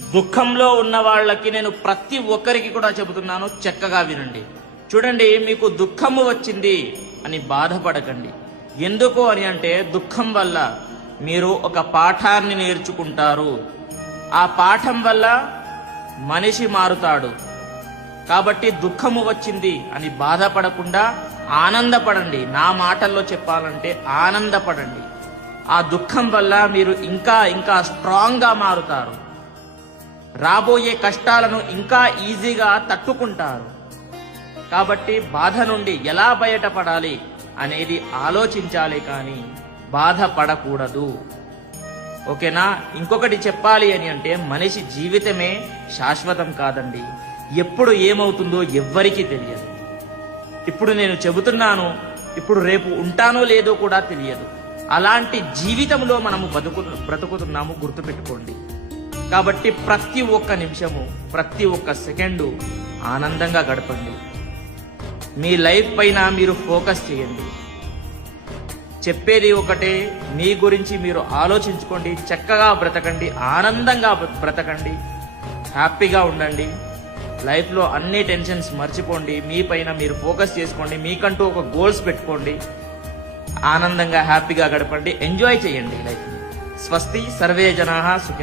దుఃఖంలో ఉన్న వాళ్ళకి నేను ప్రతి ఒక్కరికి కూడా చెబుతున్నాను, చక్కగా వినండి. చూడండి, మీకు దుఃఖము వచ్చింది అని బాధపడకండి. ఎందుకు అని అంటే, దుఃఖం వల్ల మీరు ఒక పాఠాన్ని నేర్చుకుంటారు. ఆ పాఠం వల్ల మనిషి మారుతాడు. కాబట్టి దుఃఖము వచ్చింది అని బాధపడకుండా ఆనందపడండి. నా మాటల్లో చెప్పాలంటే ఆనందపడండి. ఆ దుఃఖం వల్ల మీరు ఇంకా ఇంకా స్ట్రాంగ్గా మారుతారు. రాబోయే కష్టాలను ఇంకా ఈజీగా తట్టుకుంటారు. కాబట్టి బాధ నుండి ఎలా బయటపడాలి అనేది ఆలోచించాలి, కానీ బాధపడకూడదు. ఓకేనా? ఇంకొకటి చెప్పాలి అని అంటే, మనిషి జీవితమే శాశ్వతం కాదండి. ఎప్పుడు ఏమవుతుందో ఎవ్వరికీ తెలియదు. ఇప్పుడు నేను చెబుతున్నాను, ఇప్పుడు రేపు ఉంటానో లేదో కూడా తెలియదు. అలాంటి జీవితంలో మనము బ్రతుకుతున్నాము, గుర్తుపెట్టుకోండి. కాబట్టి ప్రతి ఒక్క నిమిషము, ప్రతి ఒక్క సెకండు ఆనందంగా గడపండి. మీ లైఫ్ పైన మీరు ఫోకస్ చేయండి. చెప్పేది ఒకటే, మీ గురించి మీరు ఆలోచించుకోండి. చక్కగా బ్రతకండి, ఆనందంగా బ్రతకండి, హ్యాపీగా ఉండండి. లైఫ్లో అన్ని టెన్షన్స్ మర్చిపోండి. మీ పైన మీరు ఫోకస్ చేసుకోండి. మీకంటూ ఒక గోల్స్ పెట్టుకోండి. ఆనందంగా హ్యాపీగా గడపండి, ఎంజాయ్ చేయండి లైఫ్ని. స్వస్తి, సర్వే జనాః సుఖినో